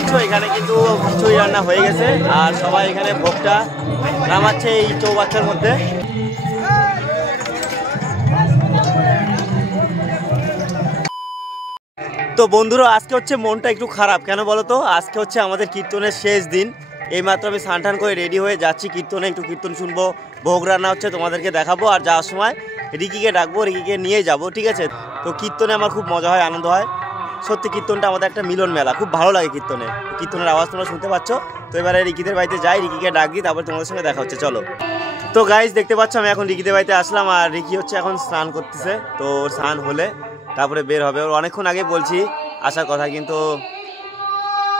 পাচ্ছ এখানে কিন্তু খিচুড়ি রান্না হয়ে গেছে আর সবাই এখানে ভোগটা নামাচ্ছে এই চৌবাচ্চার মধ্যে। তো বন্ধুরা আজকে হচ্ছে মনটা একটু খারাপ, কেন বলো তো? আজকে হচ্ছে আমাদের কীর্তনের শেষ দিন। এইমাত্র আমি স্নান টান করে রেডি হয়ে যাচ্ছি কীর্তনে, একটু কীর্তন শুনবো, ভোগ রান্না হচ্ছে তোমাদেরকে দেখাবো, আর যাওয়ার সময় রিকিকে ডাকবো, রিকিকে নিয়ে যাবো, ঠিক আছে? তো কীর্তনে আমার খুব মজা হয়, আনন্দ হয়। সত্যি কীর্তনটা আমাদের একটা মিলন মেলা, খুব ভালো লাগে কীর্তনে। কীর্তনের আওয়াজ তোমরা শুনতে পাচ্ছ। তো এবারে রিকিদের বাড়িতে যাই, রিকিকে ডাক দিই, তারপর তোমাদের সঙ্গে দেখা হচ্ছে, চলো। তো গাইজ দেখতে পাচ্ছ আমি এখন রিকিদের বাড়িতে আসলাম, আর রিকি হচ্ছে এখন স্নান করতেছে। তো স্নান হলে তারপরে বের হবে। ওর অনেকক্ষণ আগে বলছি আসার কথা, কিন্তু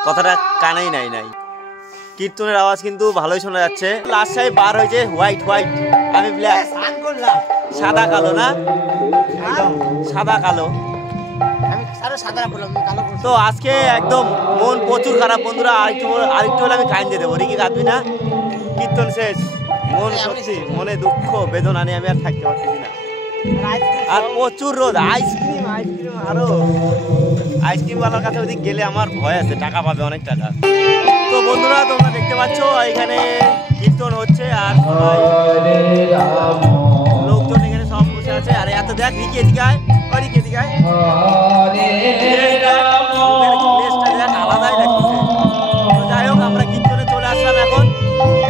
কথাটা কানেই নাই। কীর্তনের আওয়াজ কিন্তু ভালোই শোনা যাচ্ছে। লাস্ট টাইম বার হয়েছে হোয়াইট, আমি ব্ল্যাক, সাদা কালো না, সাদা কালো। তো আজকে একদম মন প্রচুর খারাপ বন্ধুরা। আরেকটু হলে আমি কাইন্দে দেবো। রিকি কাঁদবি না? কীর্তন শেষ, মন সত্যি মনে দুঃখ বেদনা নিয়ে আমি আর থাকতে পারতেছি না। আর প্রচুর রোদ, আইসক্রিম আরো আইসক্রিমওয়ালার কাছে ওইদিক গেলে আমার ভয় আছে, টাকা পাবে অনেক টাকা। তো বন্ধুরা তোমরা দেখতে পাচ্ছ এখানে কীর্তন হচ্ছে আর লোকজন এখানে সব বসে আছে। আর এত দেখ রিকি এদিকে আয়, আলাদাই লাগতেছে। তো যাই হোক আমরা কীর্তনে চলে আসলাম এখন।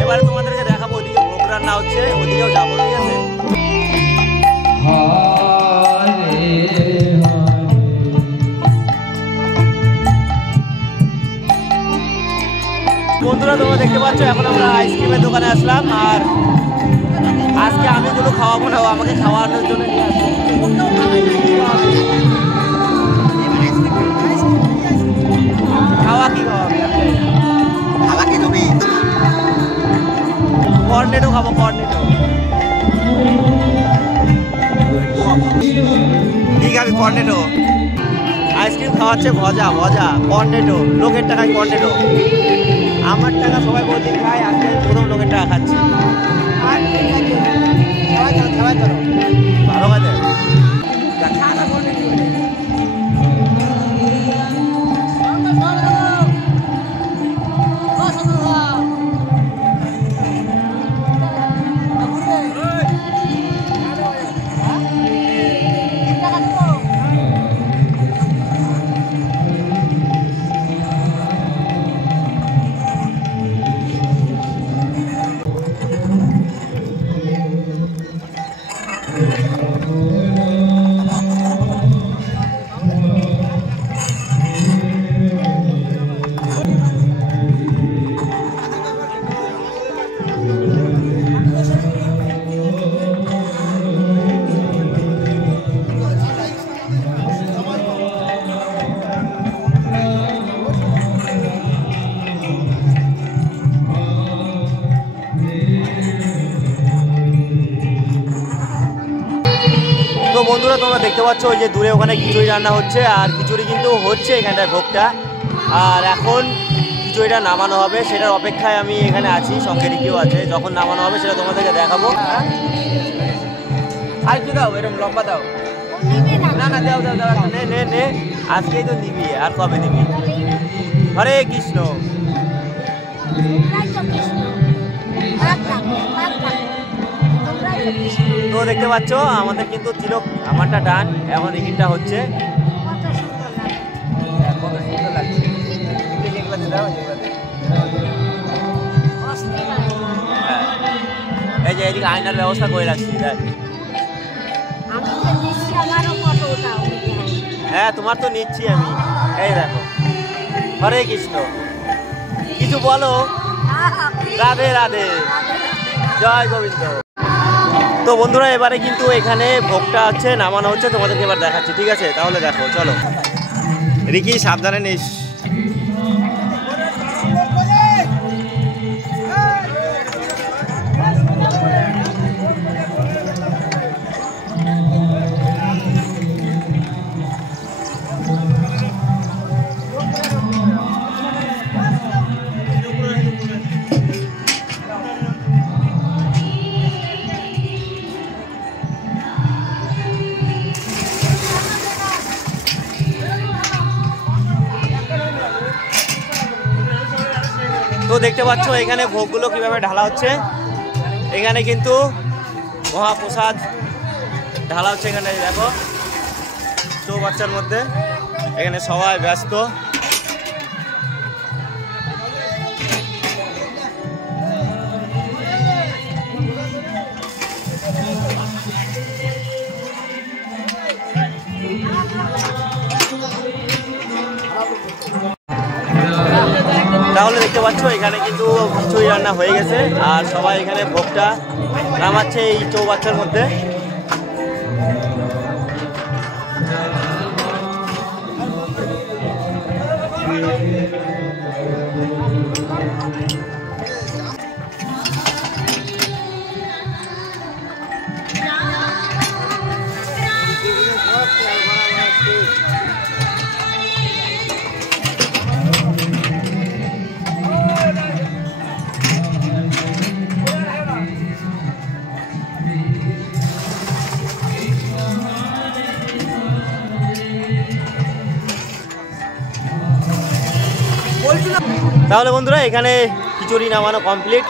এবারে তোমাদেরকে দেখাবো ওদিকে ভোগ রান্না হচ্ছে, ওদিকেও যাবো, ঠিক আছে? বন্ধুরা তোমরা দেখতে পাচ্ছ এখন আমরা আইসক্রিমের দোকানে আসলাম। আর আজকে আমি কোনো খাওয়াবো না, আমাকে খাওয়ানোর জন্য নিয়ে আসবো। খাওয়া কি তুমি? কর্নেটো খাবো, কর্নেটো। কি খাবি? কর্নেটো। আইসক্রিম খাওয়াচ্ছে ভজা, কর্নেটো। লোকের টাকায় কর্নেটো, আমার টাকা সবাই প্রতিদিন খায়, আজকে প্রথম লোকের টাকা খাচ্ছি। ভালো কাজে বন্ধুরা তোমরা দেখতে পাচ্ছ ওই যে দূরে ওখানে খিচুড়ি রান্না হচ্ছে, আর খিচুড়ি কিন্তু হচ্ছে এখানটায় ভোগটা। আর এখন খিচুড়িটা নামানো হবে, সেটার অপেক্ষায় আমি এখানে আছি, সঙ্গে রিকিও আছে। যখন নামানো হবে সেটা তোমাদেরকে দেখাবো। আর কি দাও, এরকম লম্বা দাও না, দাও নে, আজকেই তো নিবি, আর কবে নিবি? হরে কৃষ্ণ। তো দেখতে পাচ্ছ আমাদের কিন্তু তিলক, আমারটা ডান, এখন রিকিটা হচ্ছে। কত সুন্দর লাগছে। এই যে এদিকে আয়নার ব্যবস্থা করে রাখছি, দেখ। হ্যাঁ তোমার তো নিচ্ছি আমি, এই দেখো। হরে কৃষ্ণ, কিছু বলো। রাধে রাধে, জয় গোবিন্দ। তো বন্ধুরা এবারে কিন্তু এখানে ভোগটা হচ্ছে নামানো হচ্ছে, তোমাদেরকে এবার দেখাচ্ছি, ঠিক আছে? তাহলে দেখো, চলো। রিকি সাবধানে নিস। দেখতে পাচ্ছ এখানে ভোগগুলো কিভাবে ঢালা হচ্ছে। এখানে কিন্তু মহাপ্রসাদ ঢালা হচ্ছে। এখানে দেখো চৌবাচ্চার মধ্যে এখানে সবাই ব্যস্ত। তাহলে দেখতে পাচ্ছ এখানে কিন্তু খিচুড়ি রান্না হয়ে গেছে আর সবাই এখানে ভোগটা নামাচ্ছে এই চৌবাচ্চার মধ্যে। তাহলে বন্ধুরা এখানে খিচুড়ি নামানো কমপ্লিট।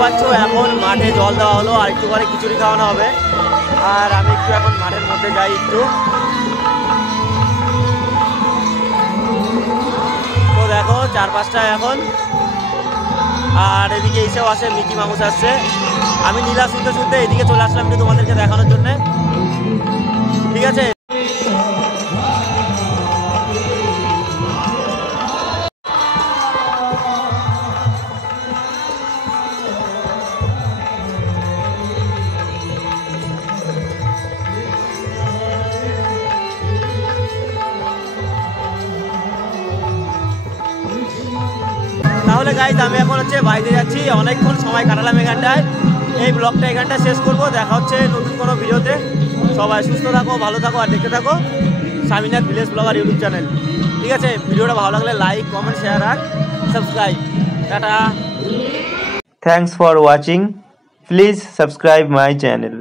পাচ্ছ এখন মাঠে জল দেওয়া হলো, আর একটু পরে খিচুড়ি খাওয়ানো হবে। আর আমি একটু এখন মাঠের মধ্যে যাই একটু। তো দেখো চারপাশটা এখন, আর এদিকে এসেও আসে মিকি মাউস আসছে। আমি নীলা শুনতে শুনতে এদিকে চলে আসলাম একটু তোমাদেরকে দেখানোর জন্য, ঠিক আছে। তাহলে গাইজ আমি এখন হচ্ছে বাইরে যাচ্ছি, অনেকক্ষণ সময় কাটালাম এখানটায়। এই ব্লগটা এখানটায় শেষ করবো, দেখা হচ্ছে নতুন কোনো ভিডিওতে। সবাই সুস্থ থাকো, ভালো থাকো, আর দেখতে থাকো Swaminath village vlogger YouTube channel, ঠিক আছে। ভিডিওটা ভালো লাগলে লাইক, কমেন্ট, শেয়ার আর subscribe. Tata, thanks for watching, please subscribe my channel.